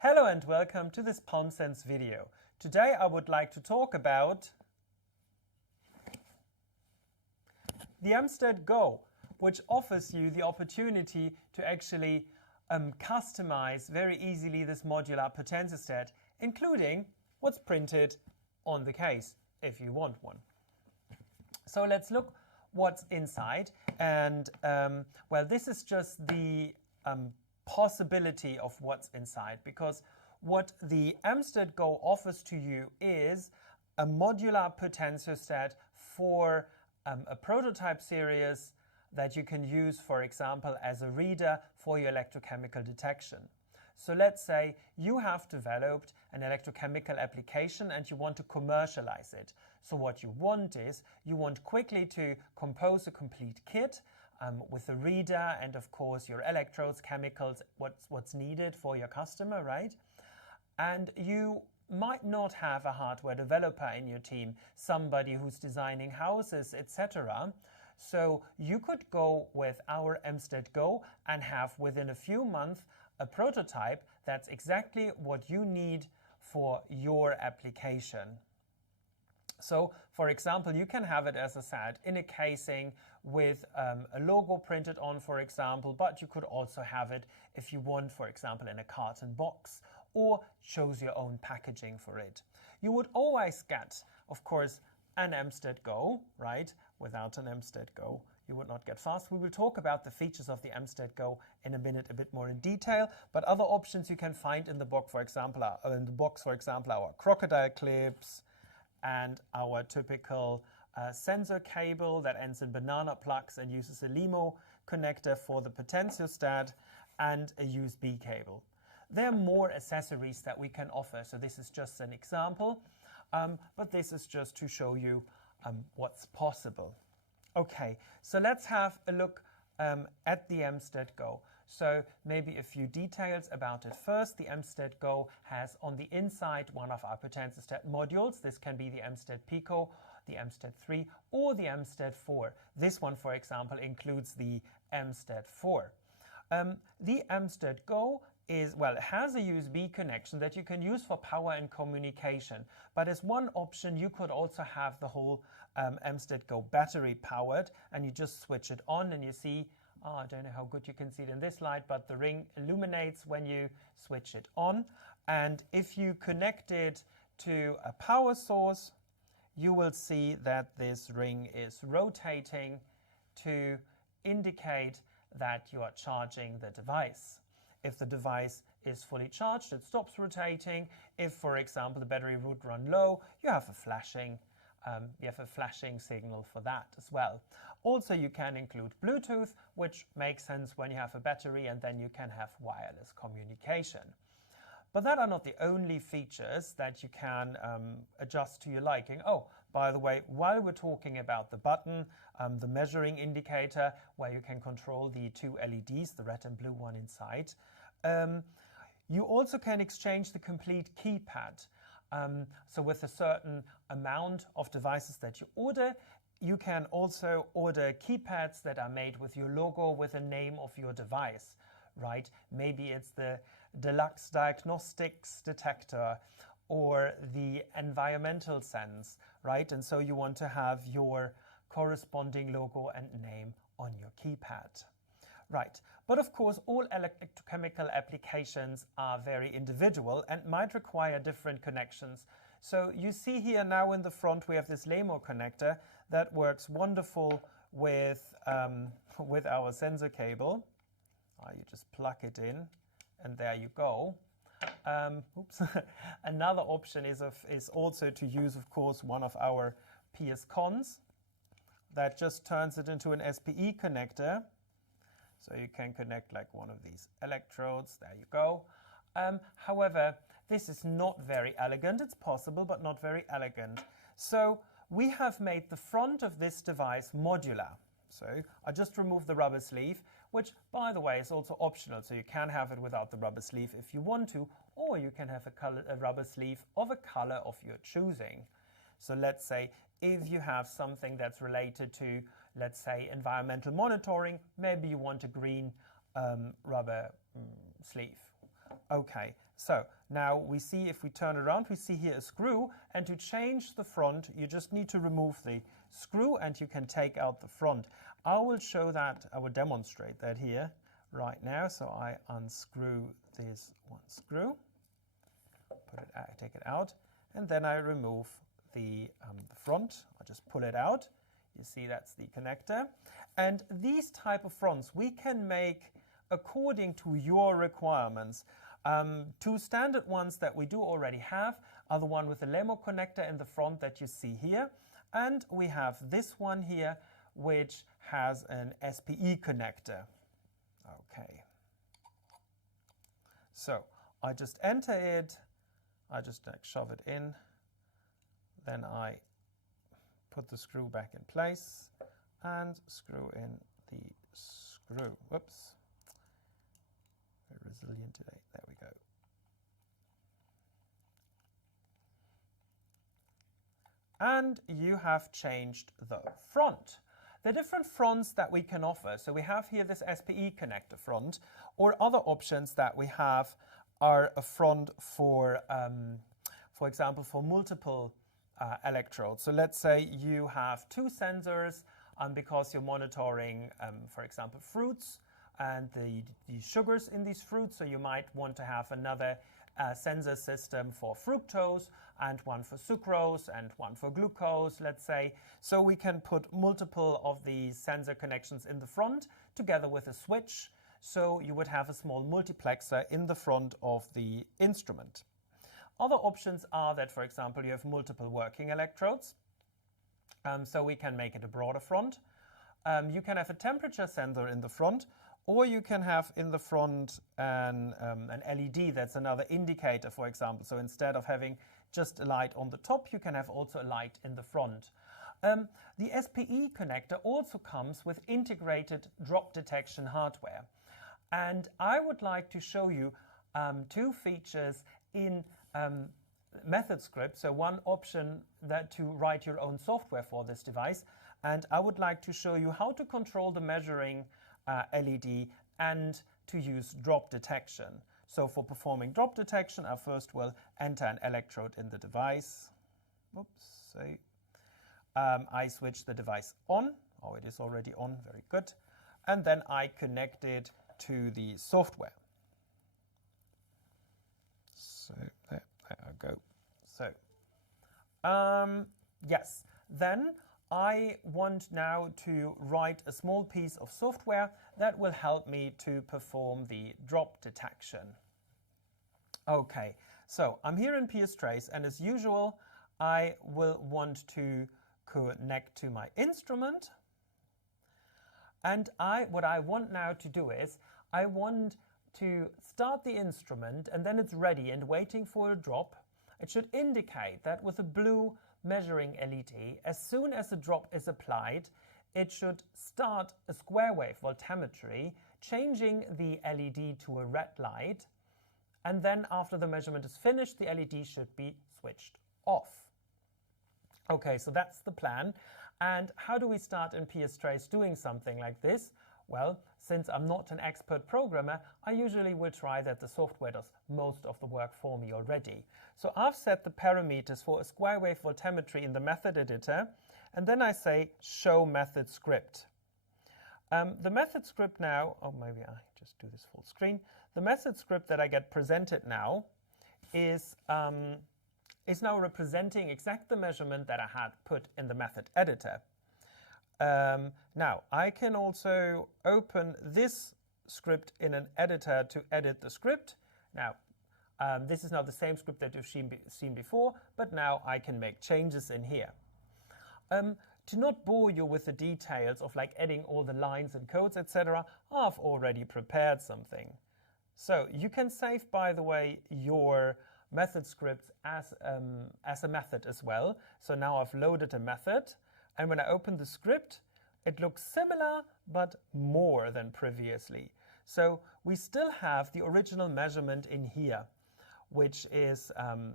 Hello and welcome to this PalmSense video. Today I would like to talk about the EmStat Go, which offers you the opportunity to actually customize very easily this modular potentiostat, including what's printed on the case, if you want one. So let's look what's inside. And well, this is just the possibility of what's inside, because what the EmStat Go offers to you is a modular potentiostat for a prototype series that you can use, for example, as a reader for your electrochemical detection. So let's say you have developed an electrochemical application and you want to commercialize it. So what you want is, you want quickly to compose a complete kit with a reader and of course your electrodes, chemicals, what's needed for your customer, right? And you might not have a hardware developer in your team, somebody who's designing houses, etc. So you could go with our EmStat Go and have within a few months a prototype that's exactly what you need for your application. So, for example, you can have it, as I said, in a casing with a logo printed on, for example, but you could also have it, if you want, for example, in a carton box, or choose your own packaging for it. You would always get, of course, an EmStat Go, right? Without an EmStat Go, you would not get fast. We will talk about the features of the EmStat Go in a minute, a bit more in detail. But other options you can find in the box, for example, our crocodile clips and our typical sensor cable that ends in banana plugs and uses a LEMO connector for the potentiostat, and a USB cable. There are more accessories that we can offer, so this is just an example, but this is just to show you what's possible. Okay, so let's have a look at the EmStat Go. So maybe a few details about it first. The EmStat Go has on the inside one of our potentiostat modules. This can be the EmStat Pico, the EmStat 3, or the EmStat 4. This one, for example, includes the EmStat 4. The EmStat Go has a USB connection that you can use for power and communication. But as one option, you could also have the whole EmStat Go battery powered, and you just switch it on and you see, I don't know how good you can see it in this light, but the ring illuminates when you switch it on. And if you connect it to a power source, you will see that this ring is rotating to indicate that you are charging the device. If the device is fully charged, it stops rotating. If, for example, the battery would run low, you have a flashing signal for that as well. Also, you can include Bluetooth, which makes sense when you have a battery, and then you can have wireless communication. But that are not the only features that you can adjust to your liking. Oh, by the way, while we're talking about the button, the measuring indicator, where you can control the two LEDs, the red and blue one inside, you also can exchange the complete keypad. So with a certain amount of devices that you order, you can also order keypads that are made with your logo, with the name of your device, right? Maybe it's the Deluxe Diagnostics Detector or the Environmental Sense, right? And so you want to have your corresponding logo and name on your keypad. Right, but of course all electrochemical applications are very individual and might require different connections. So you see here now in the front we have this LEMO connector that works wonderful with our sensor cable. You just plug it in and there you go. Another option is also to use, of course, one of our PS cons that just turns it into an SPE connector. So you can connect like one of these electrodes, there you go. However, this is not very elegant. It's possible, but not very elegant. So we have made the front of this device modular. So I just removed the rubber sleeve, which, by the way, is also optional. So you can have it without the rubber sleeve if you want to, or you can have a rubber sleeve of a color of your choosing. So let's say if you have something that's related to, let's say, environmental monitoring, maybe you want a green rubber sleeve. Okay, So now we see, if we turn around, we see here a screw, and to change the front, you just need to remove the screw and you can take out the front. I will show that, I will demonstrate that here right now. So I unscrew this one screw, put it out, take it out, and then I remove the front. I'll just pull it out. You see that's the connector. And these type of fronts we can make according to your requirements. Two standard ones that we do already have are the one with the LEMO connector in the front that you see here. And we have this one here, which has an SPE connector. Okay. So I just enter it, I just shove it in, then I put the screw back in place and screw in the screw. Whoops. Very resilient today. There we go. And you have changed the front. The different fronts that we can offer. So we have here this SPE connector front, or other options that we have are a front for example, for multiple electrodes. So let's say you have two sensors because you're monitoring, for example, fruits and the sugars in these fruits. So you might want to have another sensor system for fructose and one for sucrose and one for glucose, let's say. So we can put multiple of these sensor connections in the front together with a switch. So you would have a small multiplexer in the front of the instrument. Other options are that, for example, you have multiple working electrodes. So we can make it a broader front. You can have a temperature sensor in the front, or you can have in the front an LED that's another indicator, for example. So instead of having just a light on the top, you can have also a light in the front. The SPE connector also comes with integrated drop detection hardware. And I would like to show you two features in MethodSCRIPT. So one option that to write your own software for this device. And I would like to show you how to control the measuring LED and to use drop detection. So for performing drop detection, I first will enter an electrode in the device. Oops, sorry. I switch the device on. Oh, it is already on. Very good. And then I connect it to the software. So there I go. So yes, then I want now to write a small piece of software that will help me to perform the drop detection. Okay, so I'm here in PSTrace, and as usual, I will want to connect to my instrument. And what I want now to do is, I want to start the instrument, and then it's ready and waiting for a drop. It should indicate that with a blue measuring LED, as soon as a drop is applied, it should start a square wave voltammetry, changing the LED to a red light, and then after the measurement is finished, the LED should be switched off. Okay, so that's the plan. And how do we start in PSTrace doing something like this? Well, since I'm not an expert programmer, I usually will try that the software does most of the work for me already. So I've set the parameters for a square wave voltammetry in the method editor, and then I say show MethodSCRIPT. The MethodSCRIPT now, oh, maybe I just do this full screen. The MethodSCRIPT that I get presented now is now representing exactly the measurement that I had put in the method editor. Now, I can also open this script in an editor to edit the script. Now, this is not the same script that you've seen before, but now I can make changes in here. To not bore you with the details of like adding all the lines and codes, etc., I've already prepared something. So you can save, by the way, your MethodSCRIPT as a method as well. So now I've loaded a method. And when I open the script, it looks similar, but more than previously. So we still have the original measurement in here, which is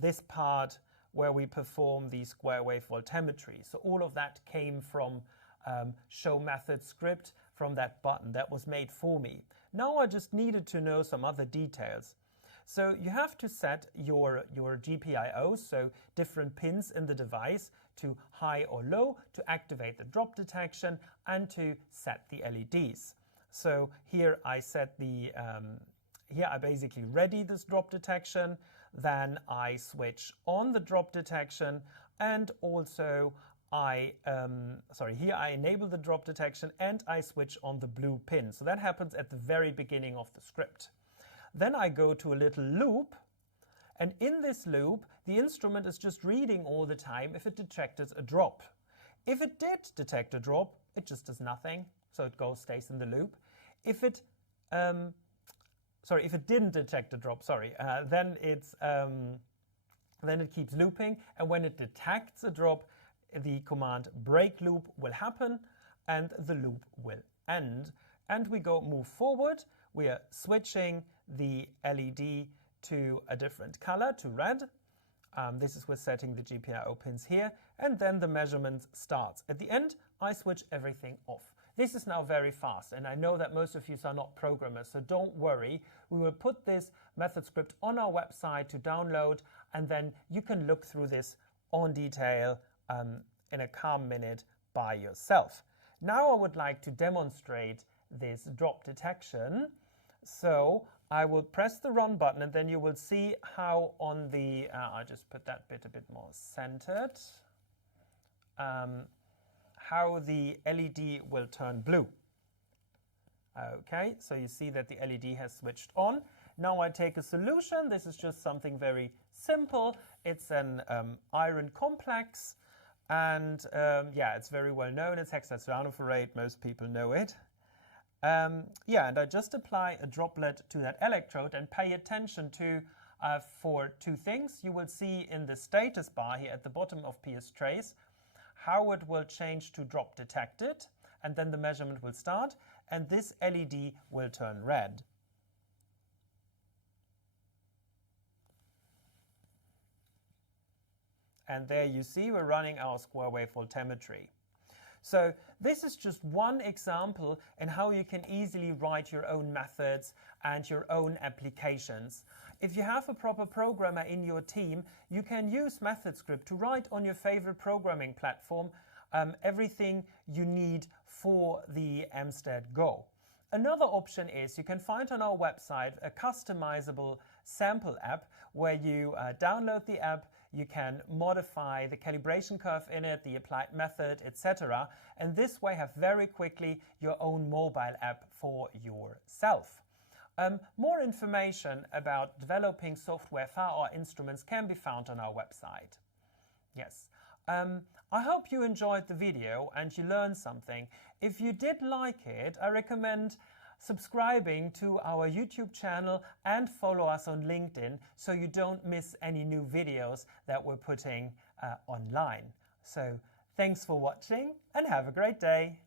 this part where we perform the square wave voltammetry. So all of that came from show MethodSCRIPT, from that button that was made for me. Now I just needed to know some other details. So you have to set your GPIOs, so different pins in the device, to high or low to activate the drop detection and to set the LEDs. So here I set the, here I basically ready this drop detection, then I switch on the drop detection, and also here I enable the drop detection and I switch on the blue pin. So that happens at the very beginning of the script. Then I go to a little loop, and in this loop, the instrument is just reading all the time if it detected a drop. If it did detect a drop, it just does nothing, so it stays in the loop. If it didn't detect a drop, then it keeps looping, and when it detects a drop, the command break loop will happen and the loop will end. And we move forward. We are switching the LED to a different color, to red. This is with setting the GPIO pins here, and then the measurement starts. At the end, I switch everything off. This is now very fast, and I know that most of you are not programmers, so don't worry. We will put this MethodSCRIPT on our website to download, and then you can look through this on detail in a calm minute by yourself. Now I would like to demonstrate this drop detection. So I will press the run button, and then you will see how on the, I'll just put that bit a bit more centered, how the LED will turn blue. Okay, so you see that the LED has switched on. Now I take a solution. This is just something very simple. It's an iron complex, and yeah, it's very well known. It's hexacyanophorate. Most people know it. Yeah, and I just apply a droplet to that electrode and pay attention to for two things. You will see in the status bar here at the bottom of PS Trace how it will change to drop detected, and then the measurement will start, and this LED will turn red. And there you see we're running our square wave voltammetry. So this is just one example in how you can easily write your own methods and your own applications. If you have a proper programmer in your team, you can use MethodSCRIPT to write on your favorite programming platform everything you need for the EmStat Go. Another option is you can find on our website a customizable sample app where you download the app, you can modify the calibration curve in it, the applied method, etc. And this way have very quickly your own mobile app for yourself. More information about developing software for our instruments can be found on our website. Yes. I hope you enjoyed the video and you learned something. If you did like it, I recommend subscribing to our YouTube channel and follow us on LinkedIn so you don't miss any new videos that we're putting online. So thanks for watching and have a great day.